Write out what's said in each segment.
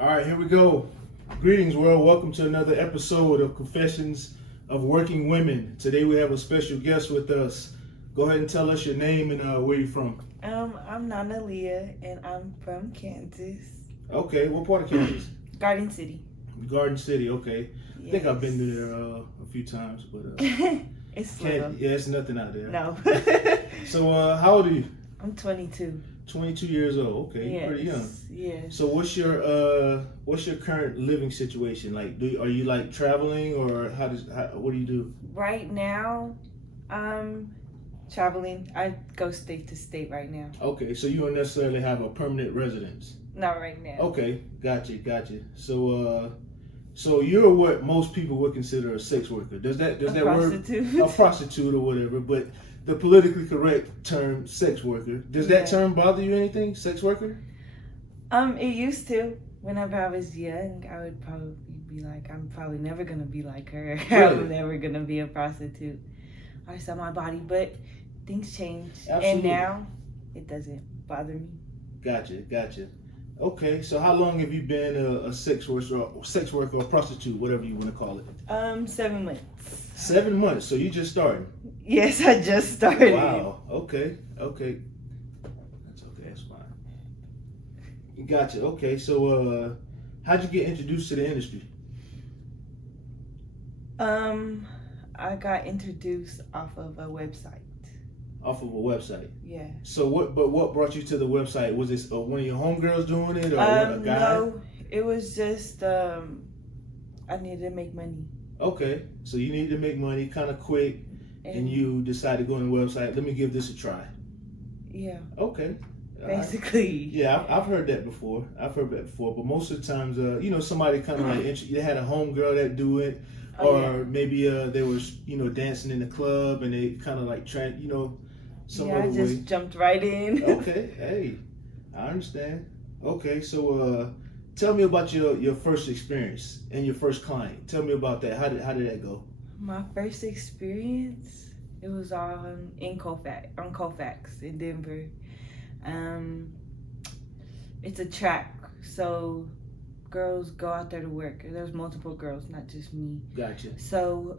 All right, here we go. Greetings, world. Welcome to another episode of Confessions of Working Women. Today we have a special guest with us. Go ahead and tell us your name and where you're from. I'm Nana Leah, and I'm from Kansas. Okay, what part of Kansas? Garden City. Garden City, okay. Yes. I think I've been there a few times, but It's slow. yeah, it's nothing out there. No. So, how old are you? I'm 22. 22 years old. Okay, Yes. you're pretty young. Yes. So, what's your current living situation like? Are you like traveling, or what do you do? Right now, I'm traveling. I go state to state right now. Okay, so you don't necessarily have a permanent residence. Not right now. Okay, gotcha. So you're what most people would consider a sex worker. Does that Prostitute. word a prostitute or whatever? But the politically correct term, sex worker. Does that term bother you anything? Sex worker? It used to. Whenever I was young, I would probably be like, I'm probably never gonna be like her. Really? I'm never gonna be a prostitute or sell my body. But things change, Absolutely. and now it doesn't bother me. Gotcha. Okay, so how long have you been a sex worker or prostitute, whatever you want to call it? 7 months. 7 months. So you just started. Yes, I just started. Wow. Okay. That's okay. That's fine. Gotcha. Okay. So, how'd you get introduced to the industry? I got introduced off of a website. Off of a website. Yeah. So what brought you to the website? Was this one of your homegirls doing it, or a guy? No, it was just I needed to make money. Okay. So you needed to make money kind of quick, and you decided to go on the website. Let me give this a try. Yeah. Okay. Basically. Yeah, I've heard that before. But most of the times, somebody kind of like they had a homegirl that do it. Or maybe they were, dancing in the club and they kind of like I just jumped right in. Okay, hey, I understand. Okay, so tell me about your first experience and your first client. Tell me about that. How did that go? My first experience, it was on Colfax in Denver. It's a track, so girls go out there to work. There's multiple girls, not just me. Gotcha. So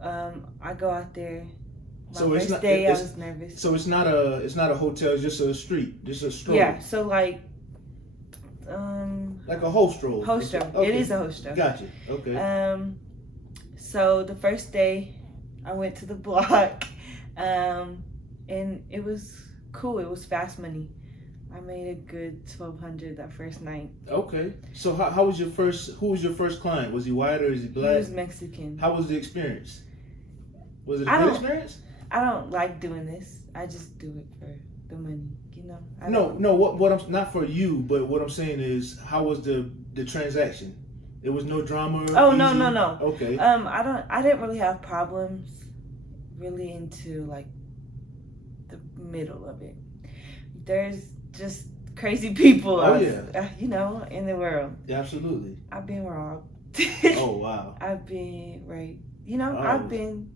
I go out there. I was nervous. So it's not a hotel. It's just a street, just a stroll. Yeah. So like a host stroll. Host stroll. Okay. It is a host stroll. Gotcha. Okay. So the first day, I went to the block, and it was cool. It was fast money. I made a good $1,200 that first night. Okay. So how was your first? Who was your first client? Was he white or is he black? He was Mexican. How was the experience? Was it a good experience? I don't like doing this. I just do it for the money. No. What I'm not for you, but what I'm saying is, how was the transaction? There was no drama. Oh, easy? No. Okay. I didn't really have problems. Really into like the middle of it. There's just crazy people, in the world. Absolutely. I've been robbed. Oh wow. I've been raped. I've been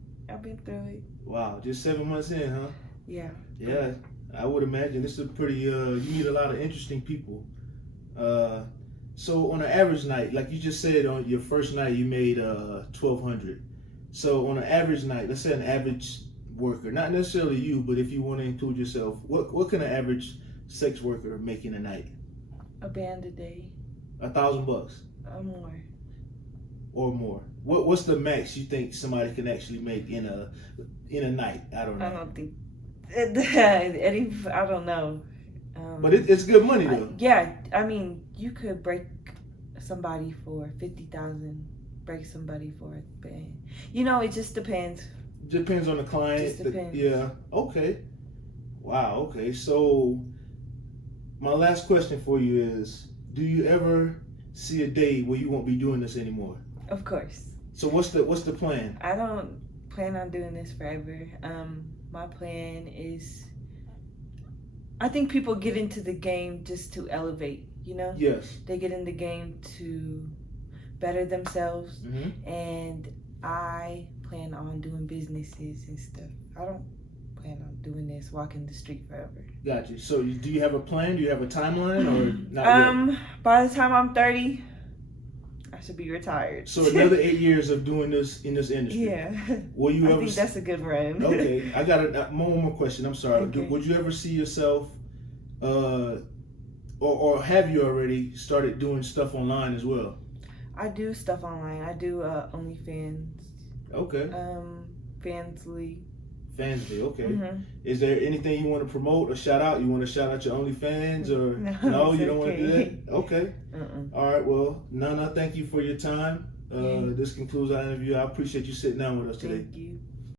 through it. Wow, just 7 months in, huh? Yeah. Yeah, I would imagine this is pretty. You meet a lot of interesting people. So on an average night, like you just said, on your first night you made $1,200. So on an average night, let's say an average worker, not necessarily you, but if you want to include yourself, what can an average sex worker make in a night? A band a day. $1,000 Or more. or more. What's the max you think somebody can actually make in a night? I don't know. I don't think. I don't know. But it's good money though. I mean, you could break somebody for $50,000. Break somebody for a band. It just depends. Depends on the client. Just depends. Yeah. Okay. Wow. Okay. So my last question for you is: do you ever see a day where you won't be doing this anymore? Of course. So what's the plan? I don't plan on doing this forever. My plan is, I think people get into the game just to elevate. Yes. They get in the game to better themselves, and I plan on doing businesses and stuff. I don't plan on doing this, walking the street forever. Gotcha. So do you have a plan? Do you have a timeline or not yet? By the time I'm 30, I should be retired. So another 8 years of doing this in this industry. Yeah. Will you I ever? think that's a good run. Okay, I got one more question. I'm sorry. Okay. Would you ever see yourself, or have you already started doing stuff online as well? I do stuff online. I do OnlyFans. Okay. Fansly. Fansly, okay. Mm-hmm. Is there anything you want to promote or shout out? You want to shout out your OnlyFans or no? You don't want to do that? Okay. All right. Well, Nana, thank you for your time. This concludes our interview. I appreciate you sitting down with us today. Thank you.